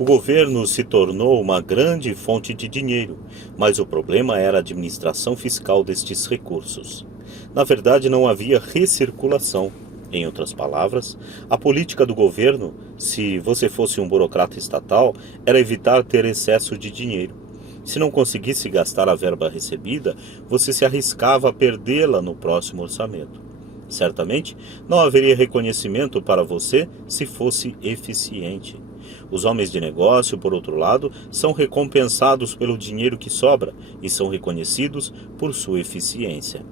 O governo se tornou uma grande fonte de dinheiro, mas o problema era a administração fiscal destes recursos. Na verdade, não havia recirculação. Em outras palavras, a política do governo, se você fosse um burocrata estatal, era evitar ter excesso de dinheiro. Se não conseguisse gastar a verba recebida, você se arriscava a perdê-la no próximo orçamento. Certamente, não haveria reconhecimento para você se fosse eficiente. Os homens de negócio, por outro lado, são recompensados pelo dinheiro que sobra e são reconhecidos por sua eficiência.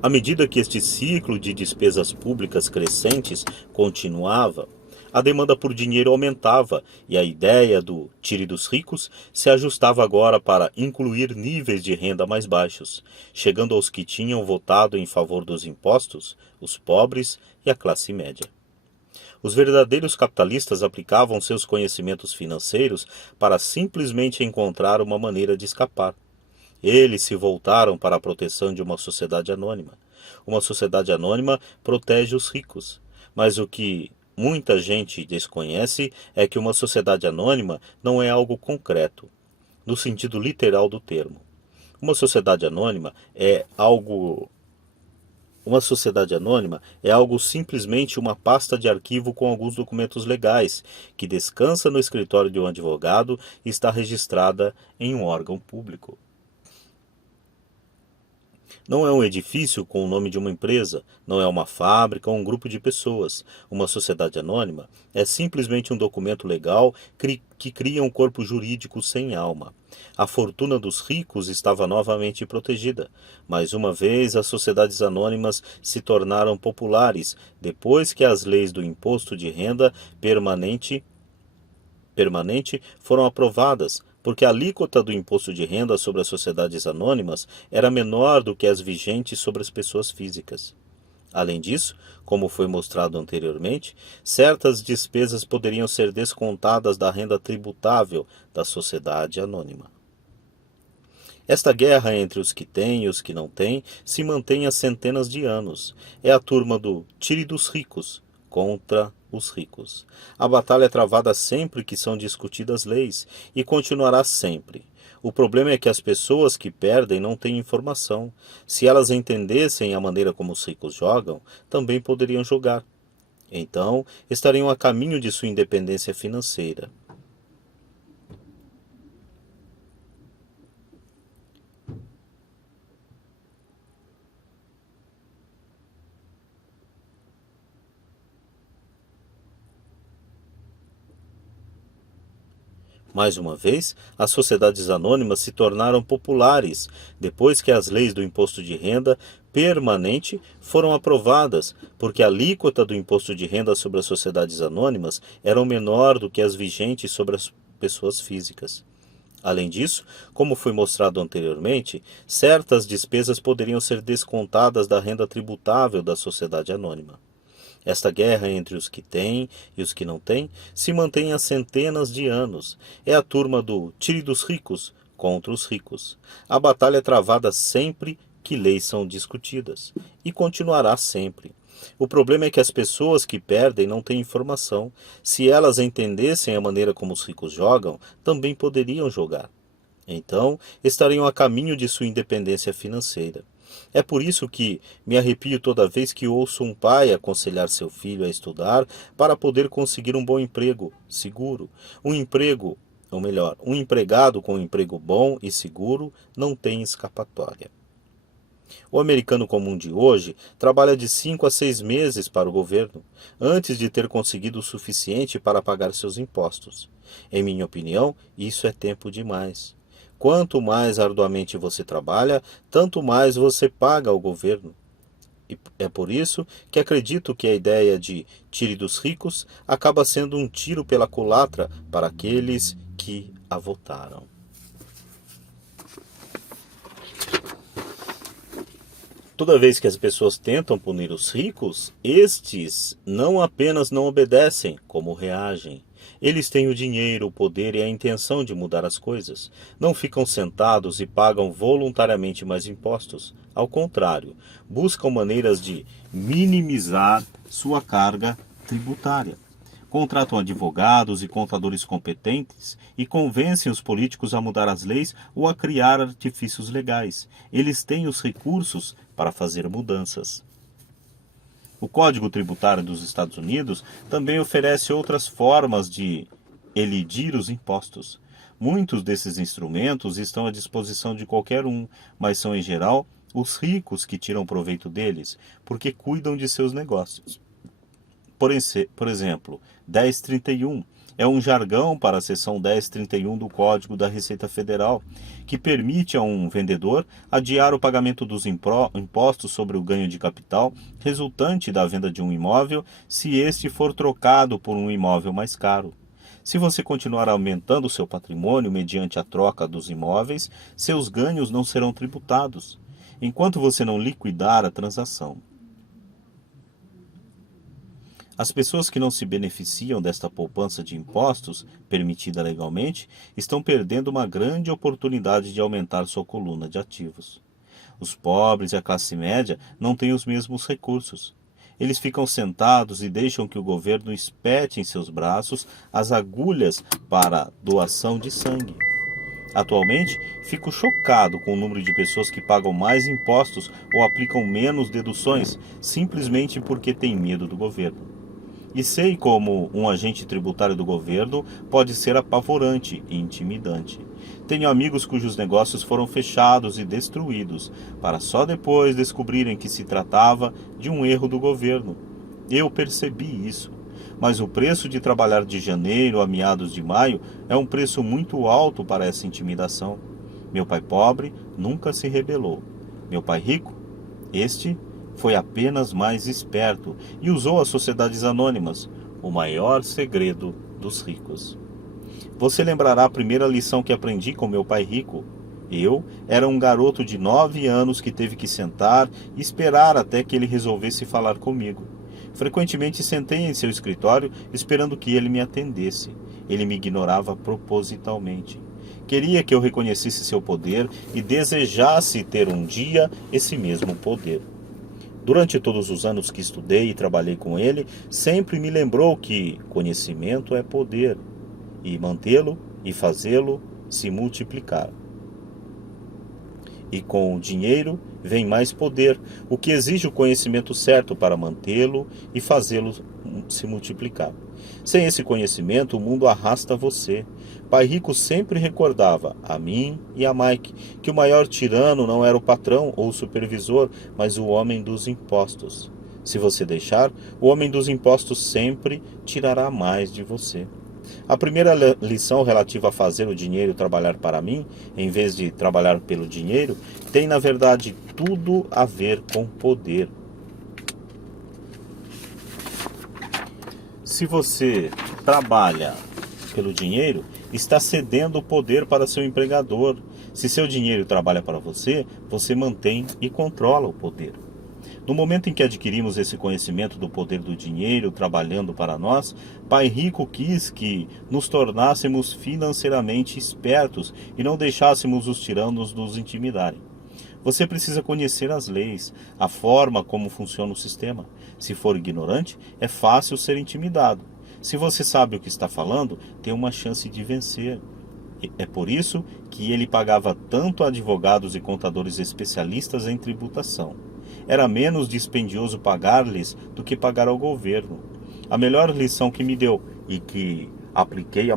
À medida que este ciclo de despesas públicas crescentes continuava, a demanda por dinheiro aumentava e a ideia do tire dos ricos se ajustava agora para incluir níveis de renda mais baixos, chegando aos que tinham votado em favor dos impostos, os pobres e a classe média. Os verdadeiros capitalistas aplicavam seus conhecimentos financeiros para simplesmente encontrar uma maneira de escapar. Eles se voltaram para a proteção de uma sociedade anônima. Uma sociedade anônima protege os ricos, mas o que muita gente desconhece é que uma sociedade anônima não é algo concreto, no sentido literal do termo. Uma sociedade anônima é algo simplesmente uma pasta de arquivo com alguns documentos legais, que descansa no escritório de um advogado e está registrada em um órgão público. Não é um edifício com o nome de uma empresa, não é uma fábrica ou um grupo de pessoas. Uma sociedade anônima é simplesmente um documento legal que cria um corpo jurídico sem alma. A fortuna dos ricos estava novamente protegida. Mais uma vez, as sociedades anônimas se tornaram populares depois que as leis do imposto de renda permanente foram aprovadas, porque a alíquota do imposto de renda sobre as sociedades anônimas era menor do que as vigentes sobre as pessoas físicas. Além disso, como foi mostrado anteriormente, certas despesas poderiam ser descontadas da renda tributável da sociedade anônima. Esta guerra entre os que têm e os que não têm se mantém há centenas de anos. É a turma do tire dos ricos contra os ricos. A batalha é travada sempre que são discutidas leis e continuará sempre. O problema é que as pessoas que perdem não têm informação. Se elas entendessem a maneira como os ricos jogam, também poderiam jogar. Então, estariam a caminho de sua independência financeira. Mais uma vez, as sociedades anônimas se tornaram populares depois que as leis do imposto de renda permanente foram aprovadas, porque a alíquota do imposto de renda sobre as sociedades anônimas era menor do que as vigentes sobre as pessoas físicas. Além disso, como foi mostrado anteriormente, certas despesas poderiam ser descontadas da renda tributável da sociedade anônima. Esta guerra entre os que têm e os que não têm se mantém há centenas de anos. É a turma do tire dos ricos contra os ricos. A batalha é travada sempre que leis são discutidas, e continuará sempre. O problema é que as pessoas que perdem não têm informação. Se elas entendessem a maneira como os ricos jogam, também poderiam jogar. Então, estariam a caminho de sua independência financeira. É por isso que me arrepio toda vez que ouço um pai aconselhar seu filho a estudar para poder conseguir um bom emprego, seguro. Um empregado com um emprego bom e seguro não tem escapatória. O americano comum de hoje trabalha de 5 a 6 meses para o governo, antes de ter conseguido o suficiente para pagar seus impostos. Em minha opinião, isso é tempo demais. Quanto mais arduamente você trabalha, tanto mais você paga ao governo. E é por isso que acredito que a ideia de tire dos ricos acaba sendo um tiro pela culatra para aqueles que a votaram. Toda vez que as pessoas tentam punir os ricos, estes não apenas não obedecem, como reagem. Eles têm o dinheiro, o poder e a intenção de mudar as coisas. Não ficam sentados e pagam voluntariamente mais impostos. Ao contrário, buscam maneiras de minimizar sua carga tributária. Contratam advogados e contadores competentes e convencem os políticos a mudar as leis ou a criar artifícios legais. Eles têm os recursos para fazer mudanças. O Código Tributário dos Estados Unidos também oferece outras formas de elidir os impostos. Muitos desses instrumentos estão à disposição de qualquer um, mas são, em geral, os ricos que tiram proveito deles, porque cuidam de seus negócios. Por exemplo, 1031 é um jargão para a seção 1031 do Código da Receita Federal, que permite a um vendedor adiar o pagamento dos impostos sobre o ganho de capital resultante da venda de um imóvel, se este for trocado por um imóvel mais caro. Se você continuar aumentando seu patrimônio mediante a troca dos imóveis, seus ganhos não serão tributados, enquanto você não liquidar a transação. As pessoas que não se beneficiam desta poupança de impostos, permitida legalmente, estão perdendo uma grande oportunidade de aumentar sua coluna de ativos. Os pobres e a classe média não têm os mesmos recursos. Eles ficam sentados e deixam que o governo espete em seus braços as agulhas para doação de sangue. Atualmente, fico chocado com o número de pessoas que pagam mais impostos ou aplicam menos deduções, simplesmente porque têm medo do governo. E sei como um agente tributário do governo pode ser apavorante e intimidante. Tenho amigos cujos negócios foram fechados e destruídos, para só depois descobrirem que se tratava de um erro do governo. Eu percebi isso. Mas o preço de trabalhar de janeiro a meados de maio é um preço muito alto para essa intimidação. Meu pai pobre nunca se rebelou. Meu pai rico, este foi apenas mais esperto e usou as sociedades anônimas, o maior segredo dos ricos. Você lembrará a primeira lição que aprendi com meu pai rico. Eu era um garoto de 9 anos que teve que sentar e esperar até que ele resolvesse falar comigo. Frequentemente sentei em seu escritório esperando que ele me atendesse. Ele me ignorava propositalmente. Queria que eu reconhecesse seu poder e desejasse ter um dia esse mesmo poder. Durante todos os anos que estudei e trabalhei com ele, sempre me lembrou que conhecimento é poder, e mantê-lo e fazê-lo se multiplicar. E com o dinheiro vem mais poder, o que exige o conhecimento certo para mantê-lo e fazê-lo se multiplicar. Sem esse conhecimento, o mundo arrasta você. Pai Rico sempre recordava, a mim e a Mike, que o maior tirano não era o patrão ou o supervisor, mas o homem dos impostos. Se você deixar, o homem dos impostos sempre tirará mais de você. A primeira lição relativa a fazer o dinheiro trabalhar para mim, em vez de trabalhar pelo dinheiro, tem na verdade tudo a ver com poder. Se você trabalha pelo dinheiro, está cedendo o poder para seu empregador. Se seu dinheiro trabalha para você, você mantém e controla o poder. No momento em que adquirimos esse conhecimento do poder do dinheiro trabalhando para nós, Pai Rico quis que nos tornássemos financeiramente espertos e não deixássemos os tiranos nos intimidarem. Você precisa conhecer as leis, a forma como funciona o sistema. Se for ignorante, é fácil ser intimidado. Se você sabe o que está falando, tem uma chance de vencer. É por isso que ele pagava tanto a advogados e contadores especialistas em tributação. Era menos dispendioso pagar-lhes do que pagar ao governo. A melhor lição que me deu e que apliquei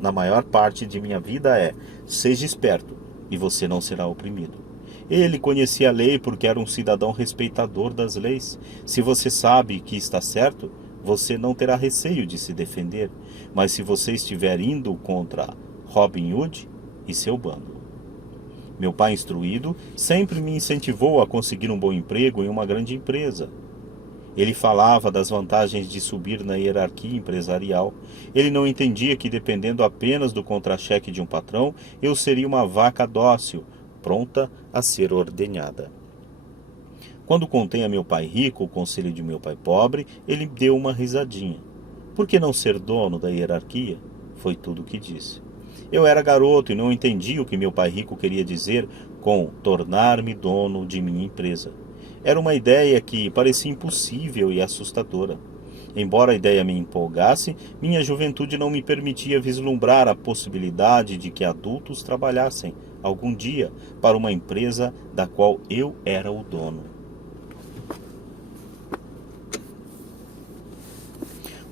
na maior parte de minha vida é: seja esperto e você não será oprimido. Ele conhecia a lei porque era um cidadão respeitador das leis. Se você sabe que está certo, você não terá receio de se defender. Mas se você estiver indo contra Robin Hood e seu bando. Meu pai instruído sempre me incentivou a conseguir um bom emprego em uma grande empresa. Ele falava das vantagens de subir na hierarquia empresarial. Ele não entendia que, dependendo apenas do contra-cheque de um patrão, eu seria uma vaca dócil, pronta a ser ordenhada. Quando contei a meu pai rico o conselho de meu pai pobre, ele deu uma risadinha. Por que não ser dono da hierarquia? Foi tudo o que disse. Eu era garoto e não entendi o que meu pai rico queria dizer com tornar-me dono de minha empresa. Era uma ideia que parecia impossível e assustadora. Embora a ideia me empolgasse, minha juventude não me permitia vislumbrar a possibilidade de que adultos trabalhassem, algum dia, para uma empresa da qual eu era o dono.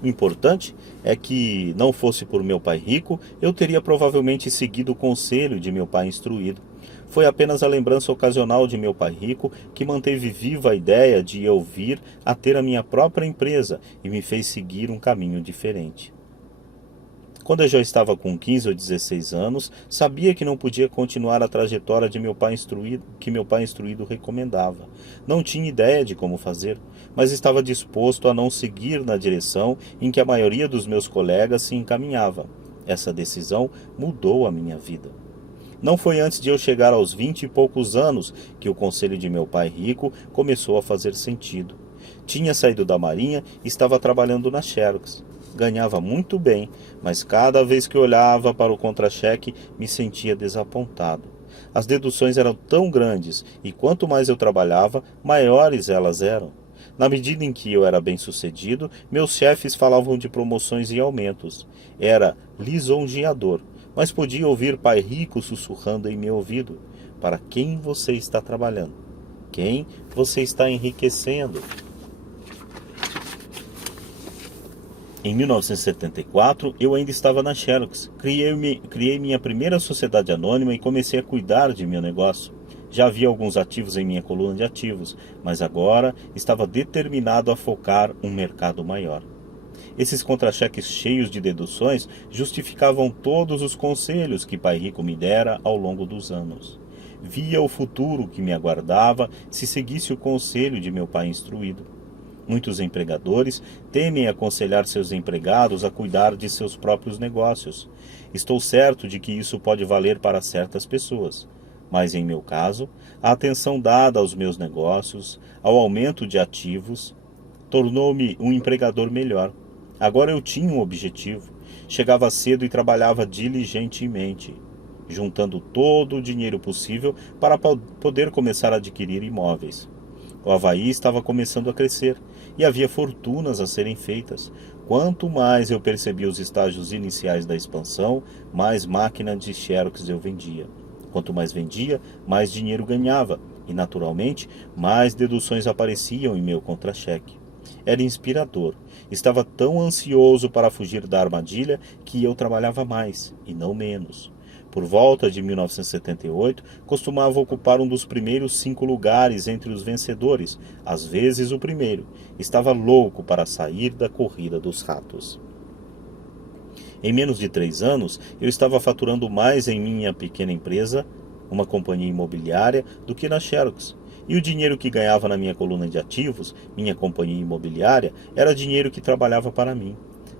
O importante é que, não fosse por meu pai rico, eu teria provavelmente seguido o conselho de meu pai instruído. Foi apenas a lembrança ocasional de meu pai rico que manteve viva a ideia de eu vir a ter a minha própria empresa e me fez seguir um caminho diferente. Quando eu já estava com 15 ou 16 anos, sabia que não podia continuar a trajetória de meu pai instruído recomendava. Não tinha ideia de como fazer, mas estava disposto a não seguir na direção em que a maioria dos meus colegas se encaminhava. Essa decisão mudou a minha vida. Não foi antes de eu chegar aos 20 e poucos anos que o conselho de meu pai rico começou a fazer sentido. Tinha saído da Marinha e estava trabalhando na Xerox. Ganhava muito bem, mas cada vez que olhava para o contra-cheque me sentia desapontado. As deduções eram tão grandes e quanto mais eu trabalhava, maiores elas eram. Na medida em que eu era bem-sucedido, meus chefes falavam de promoções e aumentos. Era lisonjeador, mas podia ouvir pai rico sussurrando em meu ouvido: para quem você está trabalhando? Quem você está enriquecendo? Em 1974, eu ainda estava na Xerox. Criei minha primeira sociedade anônima e comecei a cuidar de meu negócio. Já havia alguns ativos em minha coluna de ativos, mas agora estava determinado a focar um mercado maior. Esses contra-cheques cheios de deduções justificavam todos os conselhos que Pai Rico me dera ao longo dos anos. Via o futuro que me aguardava se seguisse o conselho de meu pai instruído. Muitos empregadores temem aconselhar seus empregados a cuidar de seus próprios negócios. Estou certo de que isso pode valer para certas pessoas, mas em meu caso, a atenção dada aos meus negócios, ao aumento de ativos, tornou-me um empregador melhor. Agora eu tinha um objetivo. Chegava cedo e trabalhava diligentemente, juntando todo o dinheiro possível para poder começar a adquirir imóveis. O Havaí estava começando a crescer e havia fortunas a serem feitas. Quanto mais eu percebia os estágios iniciais da expansão, mais máquinas de Xerox eu vendia. Quanto mais vendia, mais dinheiro ganhava e, naturalmente, mais deduções apareciam em meu contra-cheque. Era inspirador. Estava tão ansioso para fugir da armadilha que eu trabalhava mais e não menos. Por volta de 1978, costumava ocupar um dos primeiros 5 lugares entre os vencedores, às vezes o primeiro. Estava louco para sair da corrida dos ratos. Em menos de 3 anos, eu estava faturando mais em minha pequena empresa, uma companhia imobiliária, do que na Xerox. E o dinheiro que ganhava na minha coluna de ativos, minha companhia imobiliária, era dinheiro que trabalhava para mim.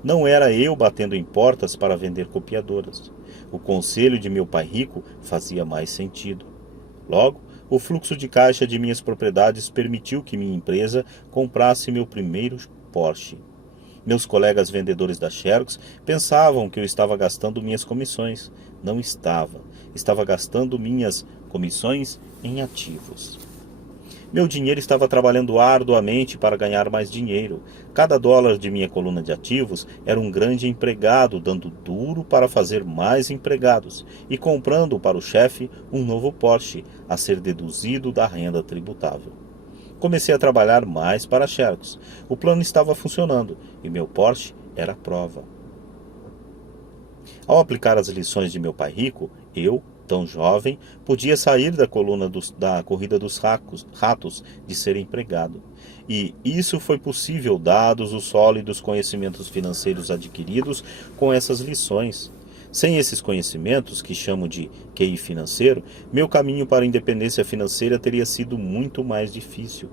Não era eu batendo em portas para vender copiadoras. O conselho de meu pai rico fazia mais sentido. Logo, o fluxo de caixa de minhas propriedades permitiu que minha empresa comprasse meu primeiro Porsche. Meus colegas vendedores da Xerox pensavam que eu estava gastando minhas comissões. Não estava. Estava gastando minhas comissões em ativos. Meu dinheiro estava trabalhando arduamente para ganhar mais dinheiro. Cada dólar de minha coluna de ativos era um grande empregado dando duro para fazer mais empregados e comprando para o chefe um novo Porsche a ser deduzido da renda tributável. Comecei a trabalhar mais para a Xerox. O plano estava funcionando e meu Porsche era a prova. Ao aplicar as lições de meu pai rico, eu, tão jovem, podia sair da da corrida dos ratos de ser empregado. E isso foi possível dados os sólidos conhecimentos financeiros adquiridos com essas lições. Sem esses conhecimentos, que chamo de QI financeiro, meu caminho para a independência financeira teria sido muito mais difícil.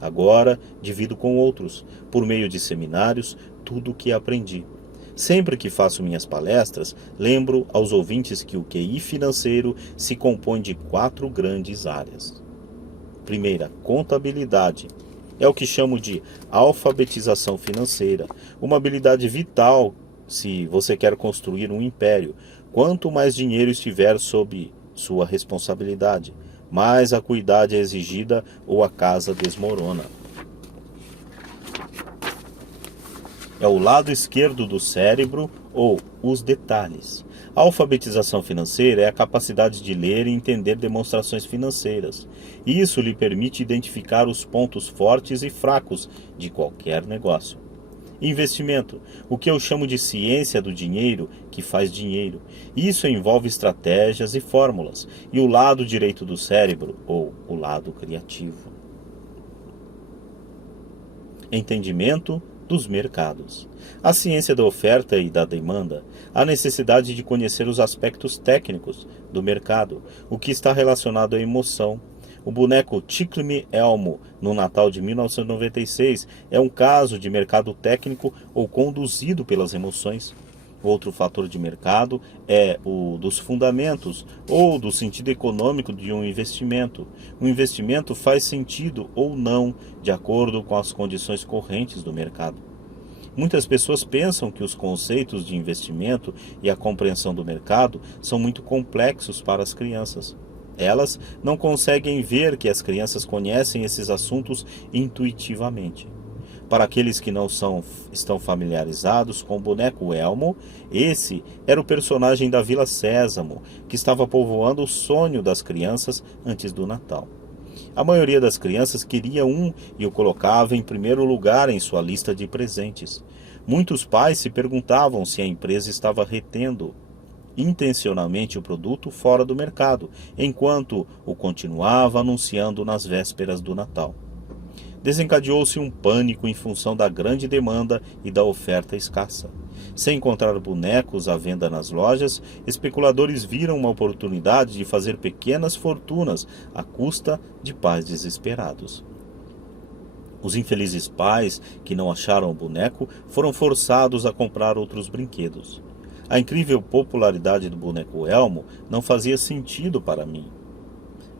Agora, divido com outros, por meio de seminários, tudo o que aprendi. Sempre que faço minhas palestras, lembro aos ouvintes que o QI financeiro se compõe de 4 grandes áreas. Primeira, contabilidade. É o que chamo de alfabetização financeira, uma habilidade vital se você quer construir um império. Quanto mais dinheiro estiver sob sua responsabilidade, mais acuidade é exigida ou a casa desmorona. é o lado esquerdo do cérebro ou os detalhes. A alfabetização financeira é a capacidade de ler e entender demonstrações financeiras. Isso lhe permite identificar os pontos fortes e fracos de qualquer negócio. Investimento, o que eu chamo de ciência do dinheiro que faz dinheiro. Isso envolve estratégias e fórmulas, e o lado direito do cérebro, ou o lado criativo. Entendimento dos mercados. A ciência da oferta e da demanda, a necessidade de conhecer os aspectos técnicos do mercado, o que está relacionado à emoção. O boneco Tickle-me Elmo, no Natal de 1996, é um caso de mercado técnico ou conduzido pelas emoções. Outro fator de mercado é o dos fundamentos ou do sentido econômico de um investimento. Um investimento faz sentido ou não, de acordo com as condições correntes do mercado. Muitas pessoas pensam que os conceitos de investimento e a compreensão do mercado são muito complexos para as crianças. Elas não conseguem ver que as crianças conhecem esses assuntos intuitivamente. Para aqueles que não estão familiarizados com o boneco Elmo, esse era o personagem da Vila Sésamo, que estava povoando o sonho das crianças antes do Natal. A maioria das crianças queria um e o colocava em primeiro lugar em sua lista de presentes. Muitos pais se perguntavam se a empresa estava retendo intencionalmente o produto fora do mercado, enquanto o continuava anunciando nas vésperas do Natal. Desencadeou-se um pânico em função da grande demanda e da oferta escassa. Sem encontrar bonecos à venda nas lojas, especuladores viram uma oportunidade de fazer pequenas fortunas à custa de pais desesperados. Os infelizes pais que não acharam o boneco foram forçados a comprar outros brinquedos. A incrível popularidade do boneco Elmo não fazia sentido para mim,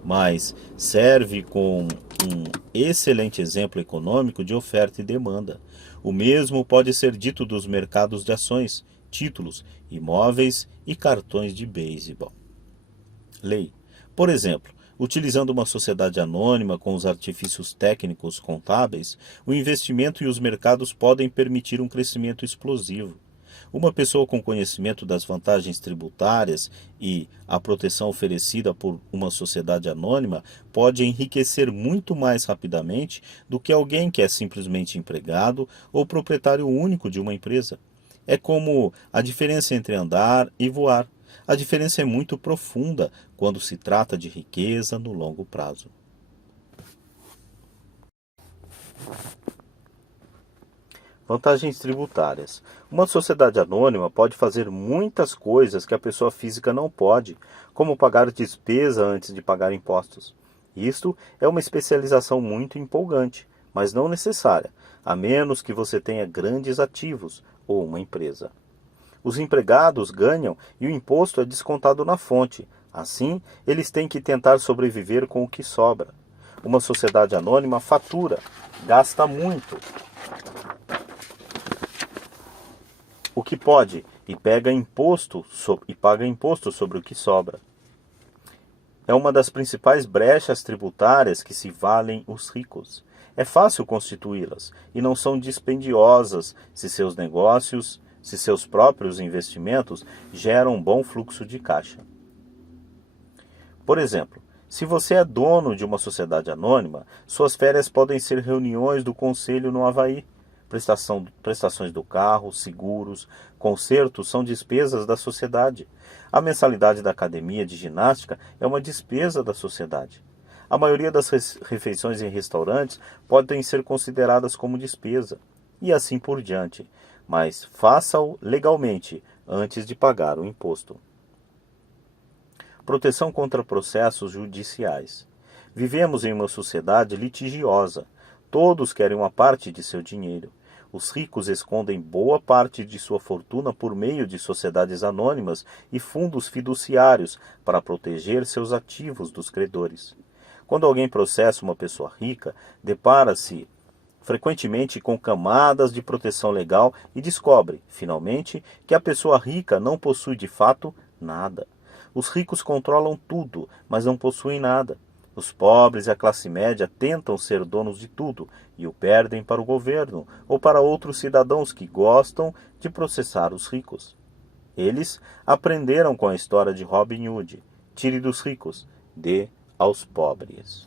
mas serve como um excelente exemplo econômico de oferta e demanda. O mesmo pode ser dito dos mercados de ações, títulos, imóveis e cartões de beisebol. Lei. Por exemplo, utilizando uma sociedade anônima com os artifícios técnicos contábeis, o investimento e os mercados podem permitir um crescimento explosivo. Uma pessoa com conhecimento das vantagens tributárias e a proteção oferecida por uma sociedade anônima pode enriquecer muito mais rapidamente do que alguém que é simplesmente empregado ou proprietário único de uma empresa. É como a diferença entre andar e voar. A diferença é muito profunda quando se trata de riqueza no longo prazo. Vantagens tributárias. Uma sociedade anônima pode fazer muitas coisas que a pessoa física não pode, como pagar despesa antes de pagar impostos. Isto é uma especialização muito empolgante, mas não necessária, a menos que você tenha grandes ativos ou uma empresa. Os empregados ganham e o imposto é descontado na fonte. Assim, eles têm que tentar sobreviver com o que sobra. Uma sociedade anônima fatura, gasta muito, o que pode, e paga imposto sobre o que sobra. É uma das principais brechas tributárias que se valem os ricos. É fácil constituí-las e não são dispendiosas se seus próprios investimentos geram um bom fluxo de caixa. Por exemplo, se você é dono de uma sociedade anônima, suas férias podem ser reuniões do conselho no Havaí. Prestações do carro, seguros, consertos são despesas da sociedade. A mensalidade da academia de ginástica é uma despesa da sociedade. A maioria das refeições em restaurantes podem ser consideradas como despesa, e assim por diante, mas faça-o legalmente antes de pagar o imposto. Proteção contra processos judiciais. Vivemos em uma sociedade litigiosa. Todos querem uma parte de seu dinheiro. Os ricos escondem boa parte de sua fortuna por meio de sociedades anônimas e fundos fiduciários para proteger seus ativos dos credores. Quando alguém processa uma pessoa rica, depara-se frequentemente com camadas de proteção legal e descobre, finalmente, que a pessoa rica não possui de fato nada. Os ricos controlam tudo, mas não possuem nada. Os pobres e a classe média tentam ser donos de tudo e o perdem para o governo ou para outros cidadãos que gostam de processar os ricos. Eles aprenderam com a história de Robin Hood: tire dos ricos, dê aos pobres.